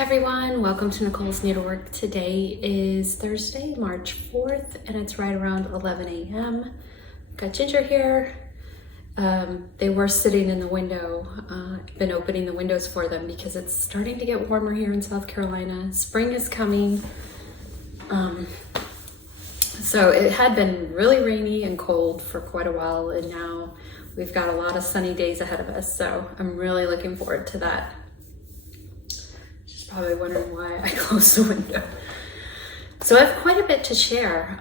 Hi everyone, welcome to Nicole's Needlework. Today is Thursday, March 4th, and it's right around 11 a.m. Got Ginger here. They were sitting in the window. I've been opening the windows for them because it's starting to get warmer here in South Carolina. Spring is coming. So it had been really rainy and cold for quite a while, and now we've got a lot of sunny days ahead of us. So I'm really looking forward to that. Probably wondering why I closed the window. So I have quite a bit to share.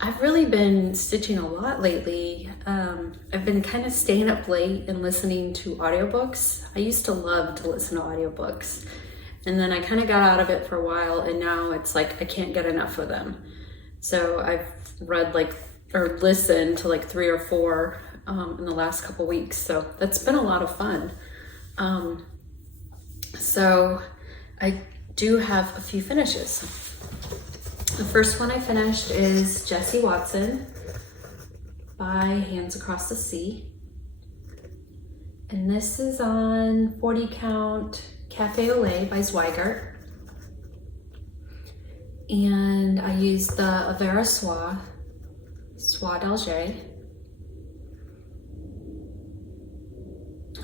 I've really been stitching a lot lately. I've been kind of staying up late and listening to audiobooks. I used to love to listen to audiobooks, and then I kind of got out of it for a while, and now it's like I can't get enough of them. So I've read or listened to 3 or 4 in the last couple weeks. So that's been a lot of fun. So I do have a few finishes. The first one I finished is Jessie Watson by Hands Across the Sea. And this is on 40 count Cafe au Lait by Zweigart. And I used the Avera Soie d'Alger.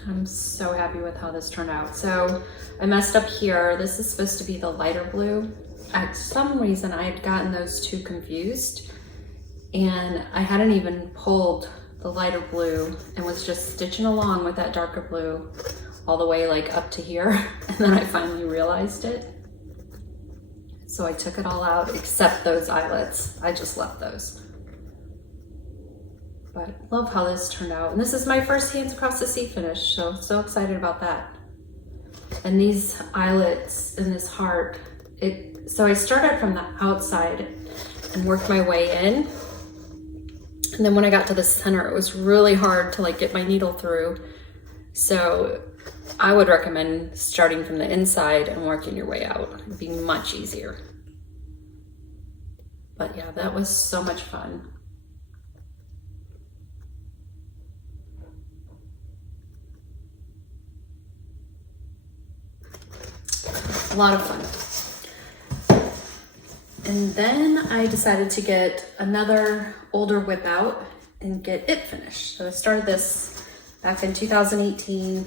I'm so happy with how this turned out. So I messed up here. This is supposed to be the lighter blue. For some reason I had gotten those two confused, and I hadn't even pulled the lighter blue and was just stitching along with that darker blue all the way up to here. And then I finally realized it. So I took it all out except those eyelets. I just left those. But love how this turned out. And this is my first Hands Across the Sea finish, so excited about that. And these eyelets in this heart, so I started from the outside and worked my way in. And then when I got to the center, it was really hard to get my needle through. So I would recommend starting from the inside and working your way out. It'd be much easier. But yeah, that was so much fun. A lot of fun. And then I decided to get another older whip out and get it finished. So I started this back in 2018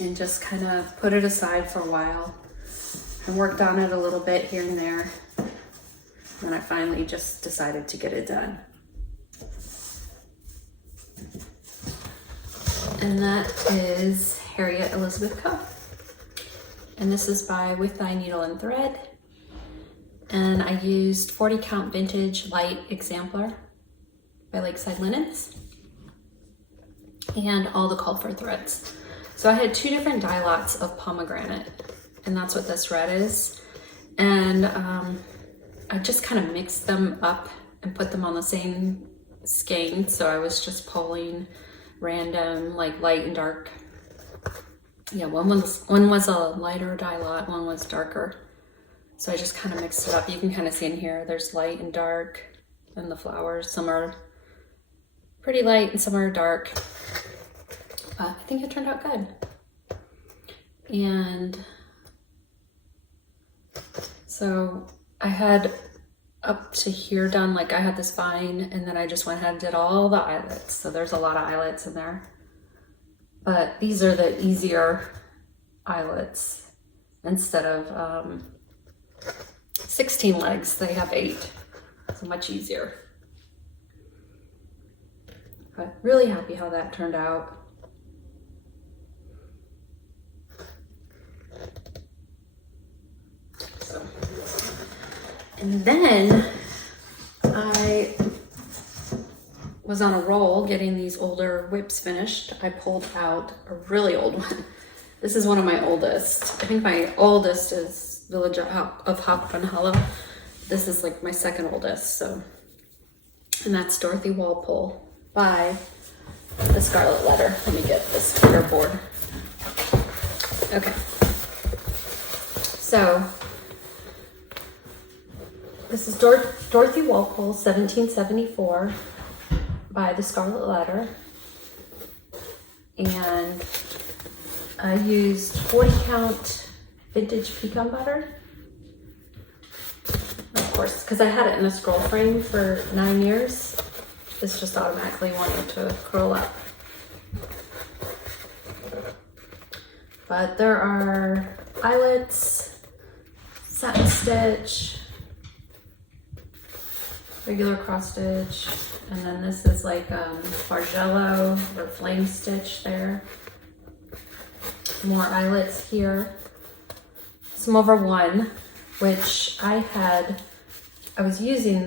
and just kind of put it aside for a while and worked on it a little bit here and there. And I finally just decided to get it done. And that is Harriet Elizabeth Coe. And this is by With Thy Needle and Thread. And I used 40 count vintage light exemplar by Lakeside Linens and all the called for threads. So I had 2 different dye lots of pomegranate, and that's what this red is. And I just kind of mixed them up and put them on the same skein. So I was just pulling random light and dark. Yeah, one was a lighter dye lot, one was darker. So I just kind of mixed it up. You can kind of see in here, there's light and dark and the flowers. Some are pretty light and some are dark. I think it turned out good. And so I had up to here done, I had this vine, and then I just went ahead and did all the eyelets. So there's a lot of eyelets in there. But these are the easier eyelets. Instead of 16 legs, they have 8. So much easier. But really happy how that turned out. And then I was on a roll getting these older whips finished. I pulled out a really old one. This is one of my oldest. I think my oldest is Village of Hop and Hollow. This is my second oldest. And that's Dorothy Walpole by The Scarlet Letter. Let me get this clear board. Okay. So this is Dorothy Walpole, 1774. By The Scarlet Letter, and I used 40 count vintage pecan butter. Of course, because I had it in a scroll frame for 9 years, this just automatically wanted to curl up. But there are eyelets, satin stitch, regular cross stitch, and then this is like Bargello or flame stitch there. More eyelets here. Some over one, which I was using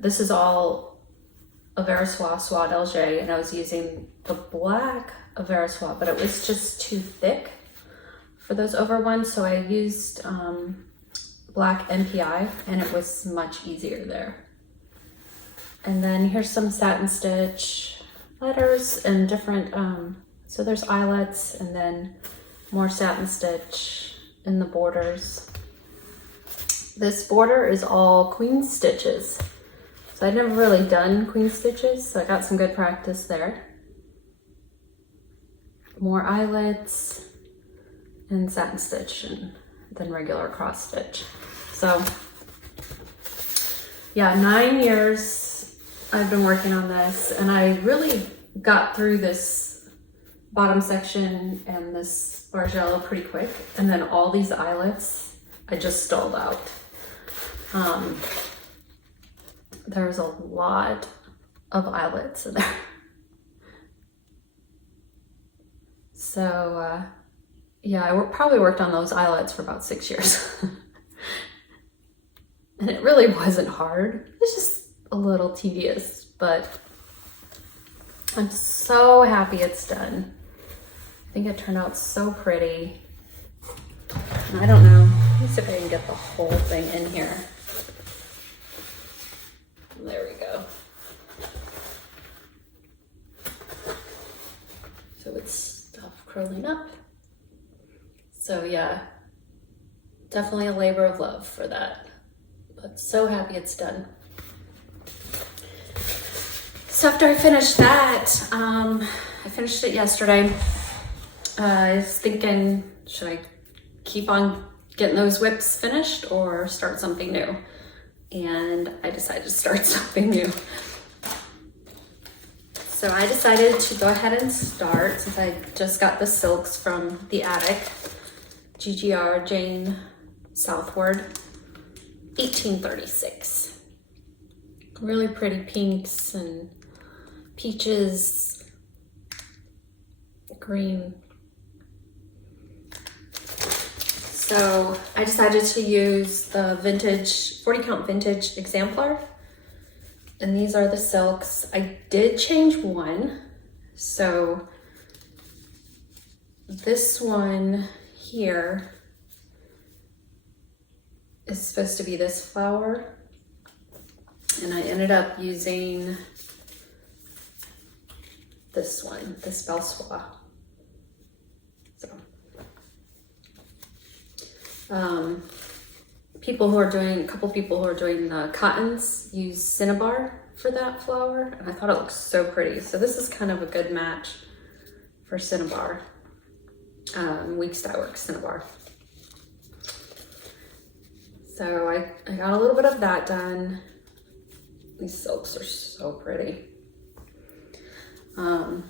this is all Eversoie Soie d'Alger, and I was using the black Eversoie, but it was just too thick for those over ones, so I used black MPI, and it was much easier there. And then here's some satin stitch letters and different, so there's eyelets and then more satin stitch in the borders. This border is all queen stitches. So I'd never really done queen stitches, so I got some good practice there. More eyelets and satin stitch and then regular cross stitch. So yeah, 9 years I've been working on this, and I really got through this bottom section and this Bargello pretty quick, and then all these eyelets I just stalled out. There's a lot of eyelets in there. So yeah, I probably worked on those eyelets for about 6 years. And it really wasn't hard. It's just a little tedious, but I'm so happy it's done. I think it turned out so pretty. And I don't know, let me see if I can get the whole thing in here. There we go. So it's stuff curling up. So yeah, definitely a labor of love for that, but so happy it's done. So after I finished that, I finished it yesterday. I was thinking, should I keep on getting those whips finished or start something new? And I decided to start something new. So I decided to go ahead and start, since I just got the silks from the attic, GGR Jane Southward, 1836. Really pretty pinks and peaches, green. So I decided to use the vintage, 40 count vintage exemplar. And these are the silks. I did change one. So this one here is supposed to be this flower. And I ended up using this one, this Belsois. So, a couple people who are doing the cottons use cinnabar for that flower, and I thought it looked so pretty. So this is kind of a good match for cinnabar, Weeks Dye Works cinnabar. So I got a little bit of that done. These silks are so pretty. And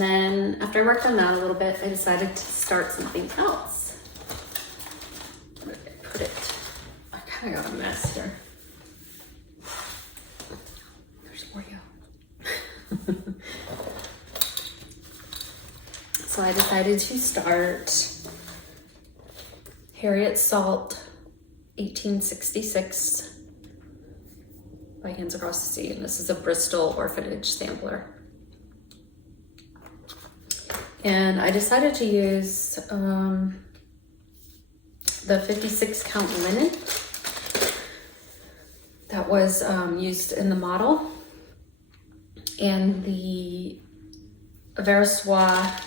then after I worked on that a little bit, I decided to start something else. Where did I put it? I kind of got a mess here. There's Oreo. So I decided to start Harriet Salt 1866 by Hands Across the Sea, and this is a Bristol Orphanage sampler. And I decided to use the 56 count linen that was used in the model, and the Eversoie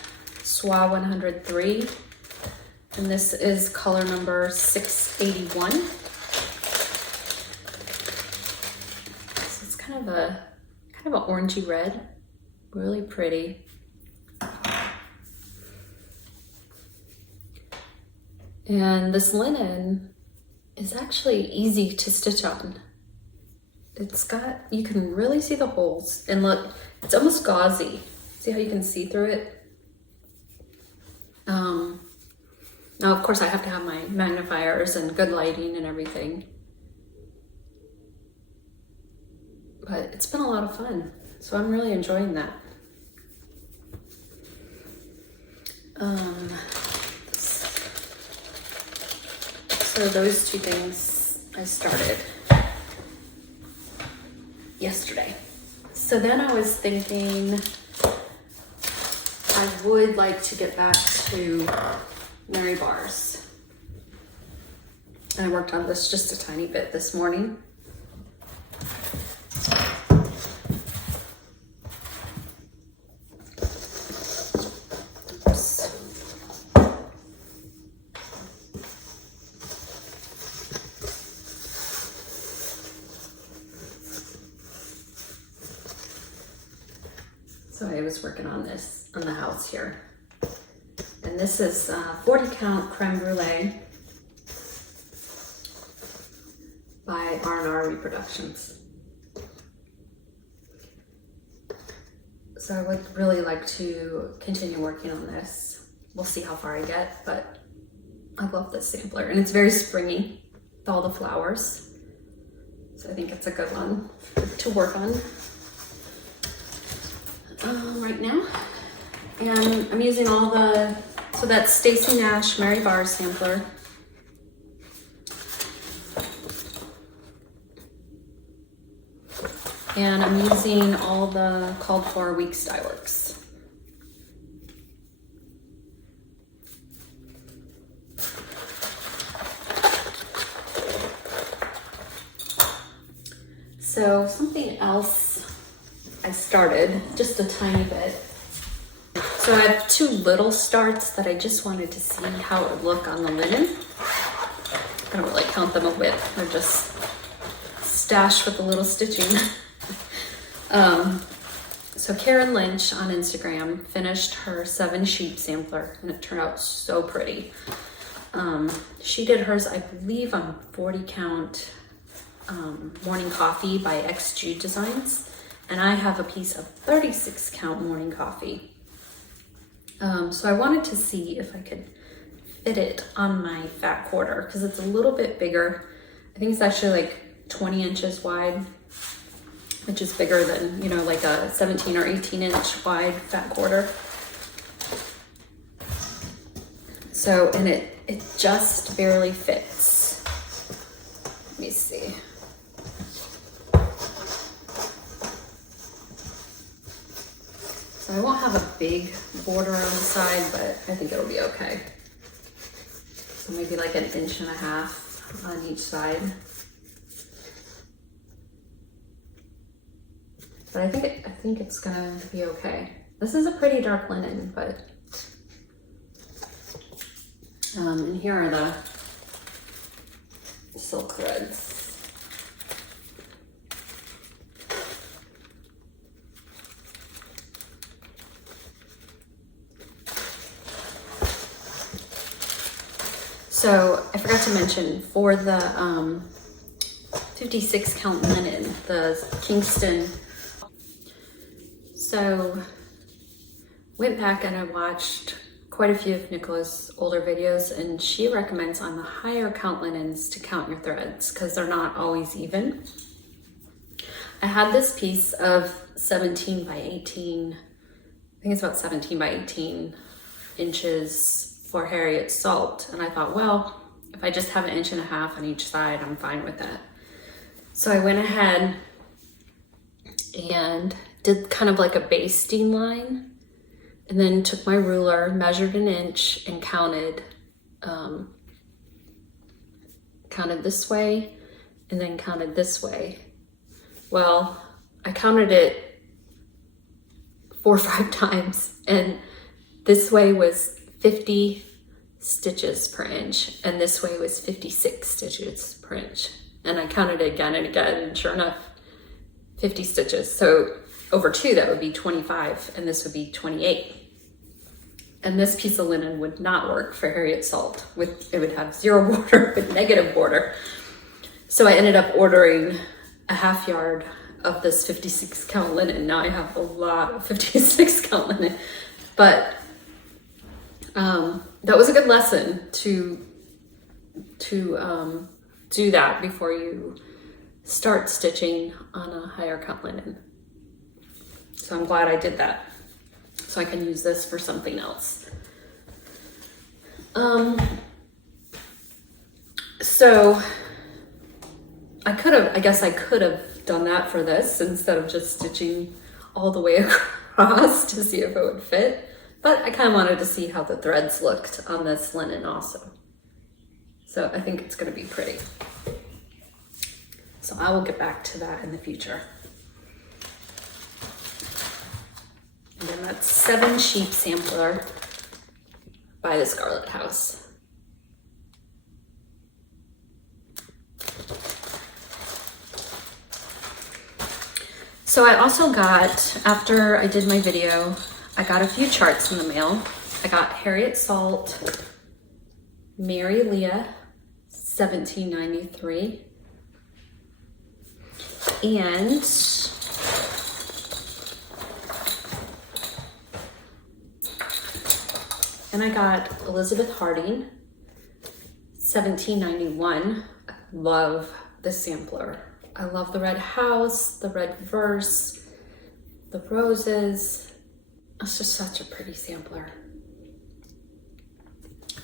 Soie 103, and this is color number 681. So it's kind of an orangey red, really pretty. And this linen is actually easy to stitch on. It's got, you can really see the holes, and look, it's almost gauzy. See how you can see through it? Now of course I have to have my magnifiers and good lighting and everything. But it's been a lot of fun. So I'm really enjoying that. So those two things I started yesterday. So then I was thinking I would like to get back to Mary Bars. And I worked on this just a tiny bit this morning. So I was working on this on the house here. And this is 40 count creme brulee by R&R Reproductions. So I would really like to continue working on this. We'll see how far I get, but I love this sampler. And it's very springy with all the flowers. So I think it's a good one to work on right now. And I'm using all the, so that's Stacy Nash Mary Bars sampler. And I'm using all the called for Weeks Dye Works. So something else I started, just a tiny bit. So I have two little starts that I just wanted to see how it would look on the linen. I don't really count them a whip, they're just stashed with a little stitching. So Karen Lynch on Instagram finished her 7 sheep sampler and it turned out so pretty. She did hers, I believe, on 40 count Morning Coffee by X Jude Designs. And I have a piece of 36 count Morning Coffee. So I wanted to see if I could fit it on my fat quarter because it's a little bit bigger. I think it's actually like 20 inches wide, which is bigger than, you know, like a 17 or 18 inch wide fat quarter. So, and it just barely fits. Let me see. So I won't have a big border on the side, but I think it'll be okay. So maybe like 1.5 inches on each side. But I think it's gonna be okay. This is a pretty dark linen, but and here are the silk threads. So I forgot to mention for the 56 count linen, the Kingston. So went back and I watched quite a few of Nicola's older videos, and she recommends on the higher count linens to count your threads because they're not always even. I had this piece of 17 by 18, I think it's about 17 by 18 inches for Harriet salt, and I thought, well, if I just have 1.5 inches on each side, I'm fine with that. So I went ahead and did kind of like a basting line, and then took my ruler, measured 1 inch, and counted this way, and then counted this way. Well, I counted it 4 or 5 times, and this way was 50 stitches per inch, and this way was 56 stitches per inch. And I counted it again and again, and sure enough, 50 stitches. So over 2, that would be 25, and this would be 28. And this piece of linen would not work for Harriet Salt. It would have 0 border, but negative border. So I ended up ordering a half yard of this 56 count linen. Now I have a lot of 56 count linen, but that was a good lesson to do that before you start stitching on a higher count linen. So I'm glad I did that, so I can use this for something else. So I guess I could have done that for this instead of just stitching all the way across to see if it would fit. But I kind of wanted to see how the threads looked on this linen also. So I think it's going to be pretty. So I will get back to that in the future. And then that's 7 sheep sampler by the Scarlet House. So I also got, after I did my video, I got a few charts in the mail. I got Harriet Salt, Mary Leah, 1793. And I got Elizabeth Harding, 1791. I love this sampler. I love the red house, the red verse, the roses. It's just such a pretty sampler.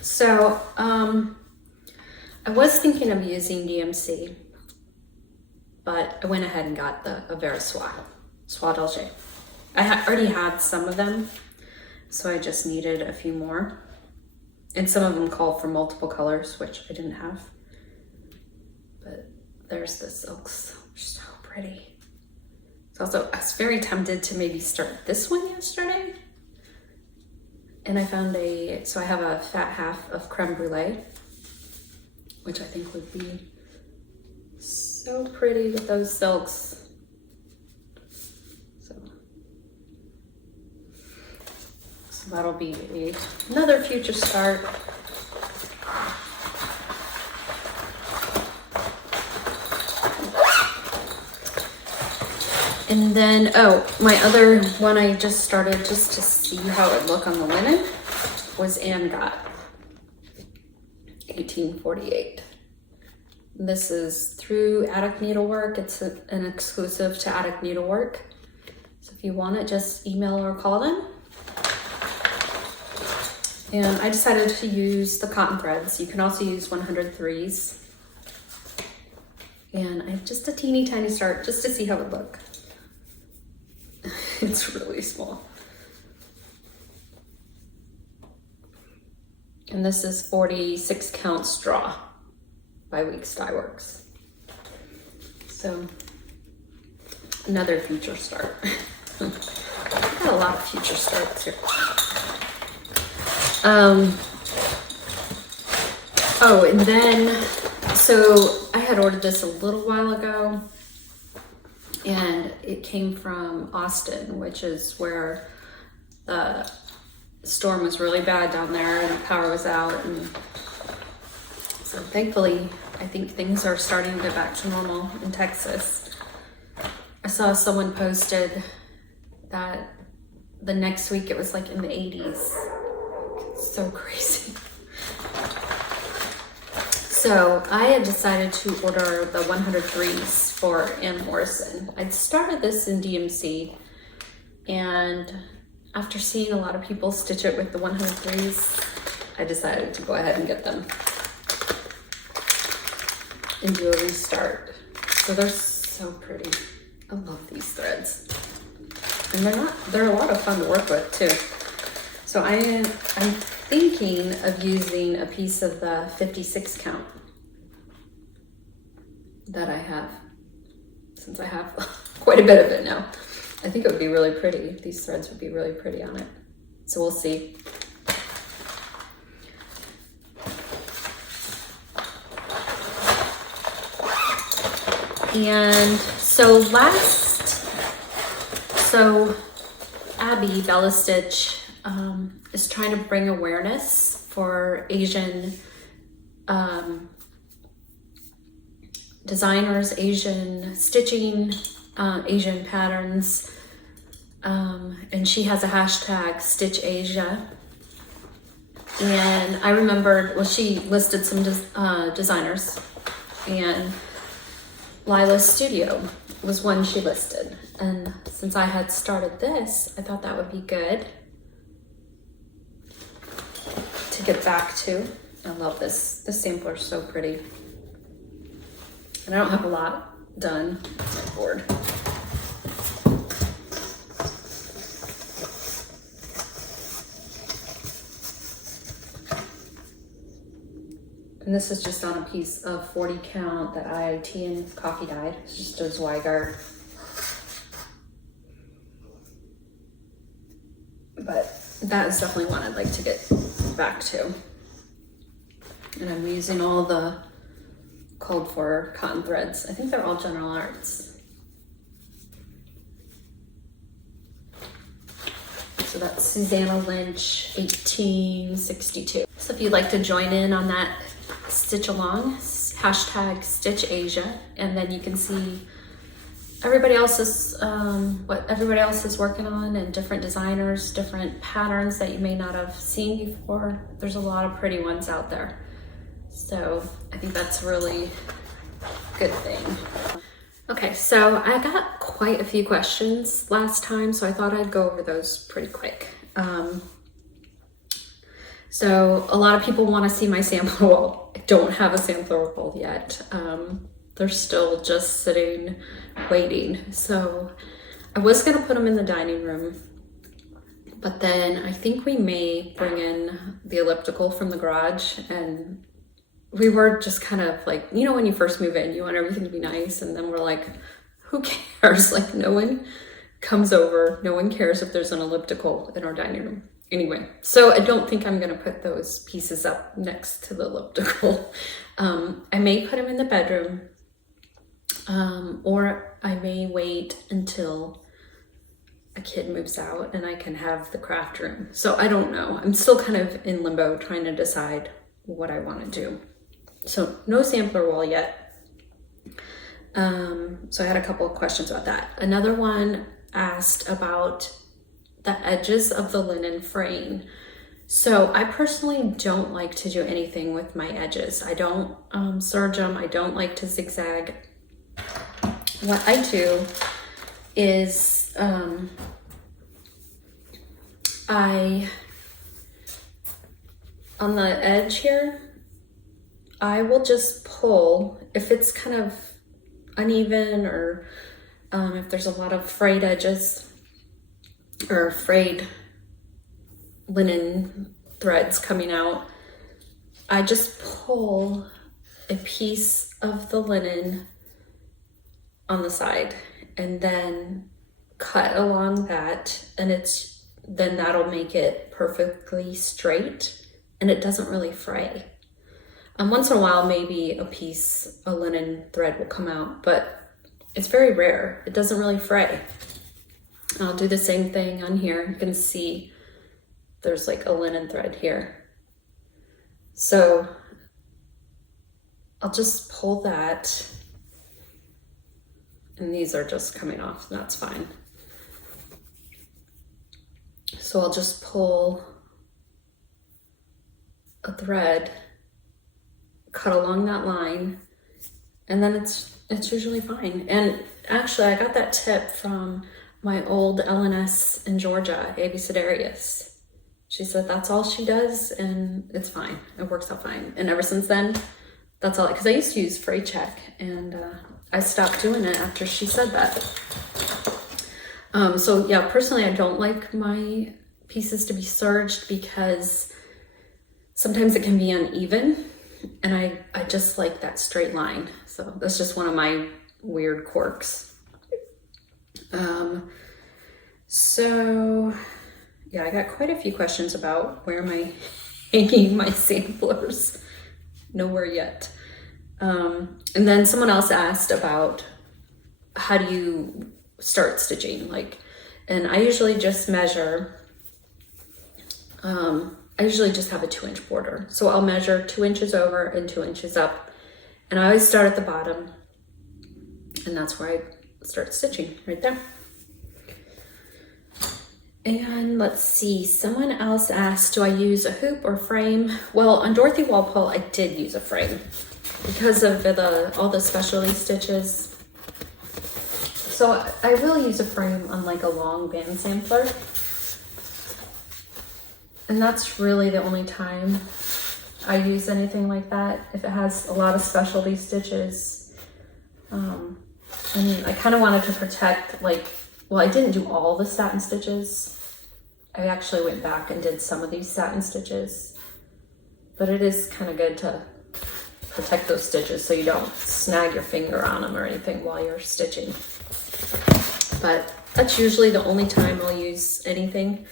So I was thinking of using DMC, but I went ahead and got the Avera Soie d'Alger. I already had some of them, so I just needed a few more. And some of them call for multiple colors, which I didn't have. But there's the silks, so pretty. So also, I was very tempted to maybe start this one yesterday. And I found so I have a fat half of creme brulee, which I think would be so pretty with those silks. So that'll be another future start. And then, my other one I just started just to see how it looked on the linen was Anne Got, 1848. This is through Attic Needlework. It's an exclusive to Attic Needlework. So if you want it, just email or call them. And I decided to use the cotton threads. You can also use 103s. And I have just a teeny tiny start just to see how it look. It's really small. And this is 46 count straw by Weeks Dye Works. So another future start. I've got a lot of future starts here. And then, so I had ordered this a little while ago, and it came from Austin, which is where the storm was really bad down there and the power was out. And so thankfully, I think things are starting to get back to normal in Texas. I saw someone posted that the next week it was like in the 80s. It's so crazy. So I had decided to order the 103s for Ann Morrison. I'd started this in DMC, and after seeing a lot of people stitch it with the 103s, I decided to go ahead and get them and do a restart. So they're so pretty. I love these threads. And they're a lot of fun to work with too. So I'm thinking of using a piece of the 56 count that I have, since I have quite a bit of it now. I think it would be really pretty. These threads would be really pretty on it. So we'll see. And so Abby Bella Stitch is trying to bring awareness for Asian designers, Asian stitching, Asian patterns, and she has a hashtag Stitch Asia. And I remembered, well, she listed some designers, and Lila's Studio was one she listed. And since I had started this, I thought that would be good to get back to. I love this. This sampler is so pretty. And I don't have a lot done. I'm bored. And this is just on a piece of 40 count that I tea and coffee dyed. It's just a Zweigart. But that is definitely one I'd like to get back to. And I'm using all the called for cotton threads. I think they're all General Arts. So that's Susanna Lynch, 1862. So if you'd like to join in on that stitch along, hashtag Stitch Asia, and then you can see everybody else's what everybody else is working on, and different designers, different patterns that you may not have seen before. There's a lot of pretty ones out there, so I think that's a really good thing. Okay, so I got quite a few questions last time, so I thought I'd go over those pretty quick. So a lot of people want to see my sampler roll. I don't have a sampler roll yet. They're still just sitting, waiting. So I was gonna put them in the dining room, but then I think we may bring in the elliptical from the garage. And we were just kind of like, you know, when you first move in, you want everything to be nice. And then we're like, who cares? Like, no one comes over. No one cares if there's an elliptical in our dining room. Anyway, so I don't think I'm gonna put those pieces up next to the elliptical. I may put them in the bedroom, or I may wait until a kid moves out and I can have the craft room. So I don't know. I'm still kind of in limbo trying to decide what I want to do. So no sampler roll yet. So I had a couple of questions about that. Another one asked about the edges of the linen fraying. So I personally don't like to do anything with my edges. I don't serge them. I don't like to zigzag. What I do is on the edge here, I will just pull if it's kind of uneven, or if there's a lot of frayed edges or frayed linen threads coming out. I just pull a piece of the linen on the side and then cut along that, and then that'll make it perfectly straight, and it doesn't really fray. Once in a while, maybe a linen thread will come out, but it's very rare. It doesn't really fray. I'll do the same thing on here. You can see there's like a linen thread here. So I'll just pull that, and these are just coming off, and that's fine. So I'll just pull a thread, cut along that line, and then it's usually fine. And actually, I got that tip from my old LNS in Georgia, A.B. Sedarius. She said that's all she does, and it's fine. It works out fine. And ever since then, that's all. Because I used to use Fray Check, and I stopped doing it after she said that. So yeah, personally, I don't like my pieces to be serged because sometimes it can be uneven, and I just like that straight line. So that's just one of my weird quirks. So yeah, I got quite a few questions about where am I hanging my samplers. Nowhere yet. And then someone else asked about how do you start stitching, and I usually just measure I usually just have a 2-inch border. So I'll measure 2 inches over and 2 inches up. And I always start at the bottom, and that's where I start stitching, right there. And let's see, someone else asked, do I use a hoop or frame? Well, on Dorothy Walpole, I did use a frame because of all the specialty stitches. So I will use a frame on like a long band sampler. And that's really the only time I use anything like that, if it has a lot of specialty stitches. And I kind of wanted to protect, like, well, I didn't do all the satin stitches. I actually went back and did some of these satin stitches, but it is kind of good to protect those stitches so you don't snag your finger on them or anything while you're stitching. But that's usually the only time I'll use anything,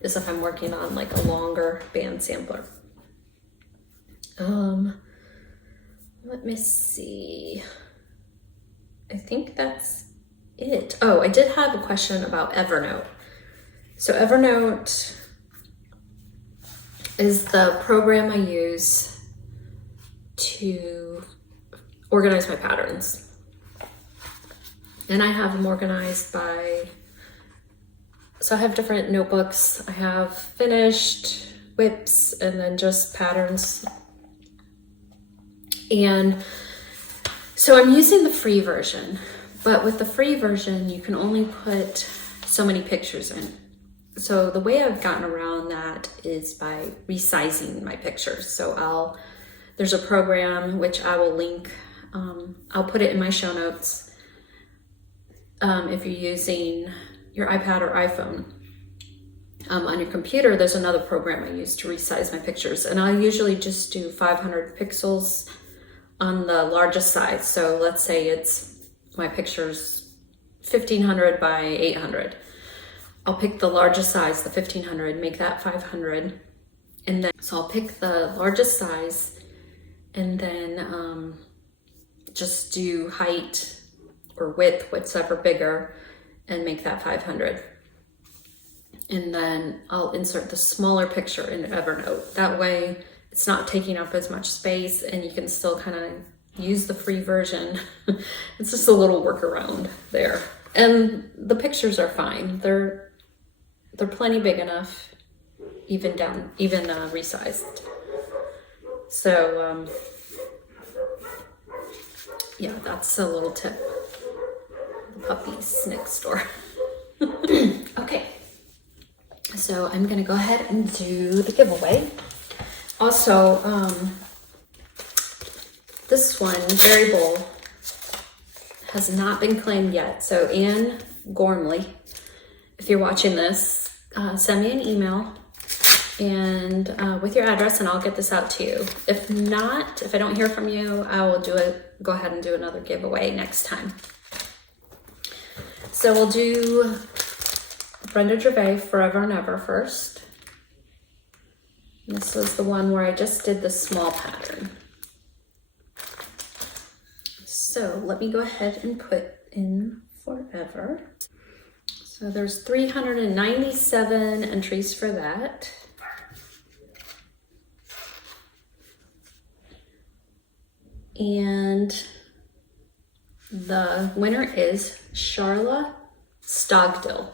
is if I'm working on like a longer band sampler. Let me see. I think that's it. Oh, I did have a question about Evernote. So Evernote is the program I use to organize my patterns. And I have them organized by, so I have different notebooks. I have finished, whips, and then just patterns. And so I'm using the free version, but with the free version, you can only put so many pictures in. So the way I've gotten around that is by resizing my pictures. So there's a program which I will link. I'll put it in my show notes. If you're using your iPad or iPhone, on your computer, there's another program I use to resize my pictures. And I usually just do 500 pixels on the largest size. So let's say my picture's 1500 by 800. I'll pick the largest size, the 1500, make that 500. And then, so I'll pick the largest size and then just do height or width, whatever bigger, and make that 500. And then I'll insert the smaller picture into Evernote. That way it's not taking up as much space and you can still kind of use the free version. It's just a little workaround there. And the pictures are fine. They're plenty big enough, even resized. So yeah, that's a little tip. The puppies next door. Okay, so I'm gonna go ahead and do the giveaway. Also, this one, Berry Bowl, has not been claimed yet. So Anne Gormley, if you're watching this, send me an email and with your address and I'll get this out to you. If not, if I don't hear from you, I will go ahead and do another giveaway next time. So we'll do Brenda Gervais, Forever and Ever first. This was the one where I just did the small pattern. So let me go ahead and put in Forever. So there's 397 entries for that. And the winner is Charla Stogdill.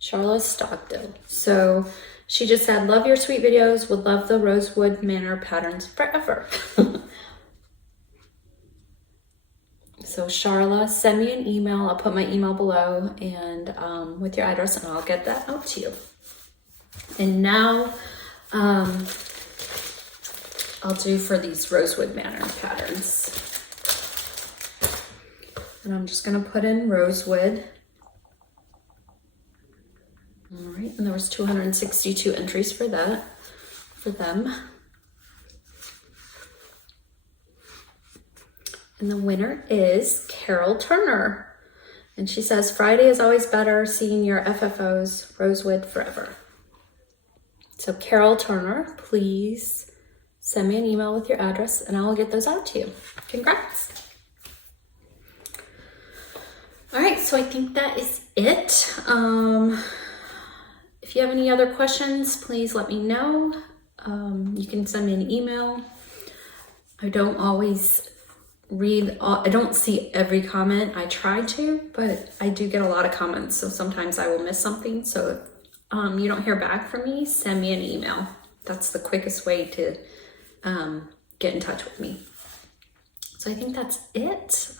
Charla Stogdill. So she just said, love your sweet videos, would love the Rosewood Manor patterns forever. So Charla, send me an email. I'll put my email below and with your address and I'll get that out to you. And now I'll do for these Rosewood Manor patterns. And I'm just gonna put in Rosewood. All right, and there was 262 entries for that, for them. And the winner is Carol Turner. And she says, Friday is always better, seeing your FFOs, Rosewood forever. So Carol Turner, please send me an email with your address and I will get those out to you. Congrats. All right, so I think that is it. If if you have any other questions, please let me know. You can send me an email. I don't always I don't see every comment. I try to, but I do get a lot of comments, so sometimes I will miss something. So if you don't hear back from me, send me an email. That's the quickest way to get in touch with me. So I think that's it.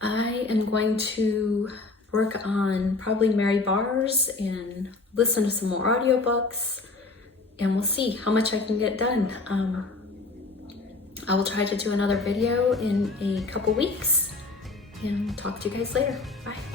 I am going to work on probably Mary bars and listen to some more audiobooks, and we'll see how much I can get done. I will try to do another video in a couple weeks, and talk to you guys later. Bye.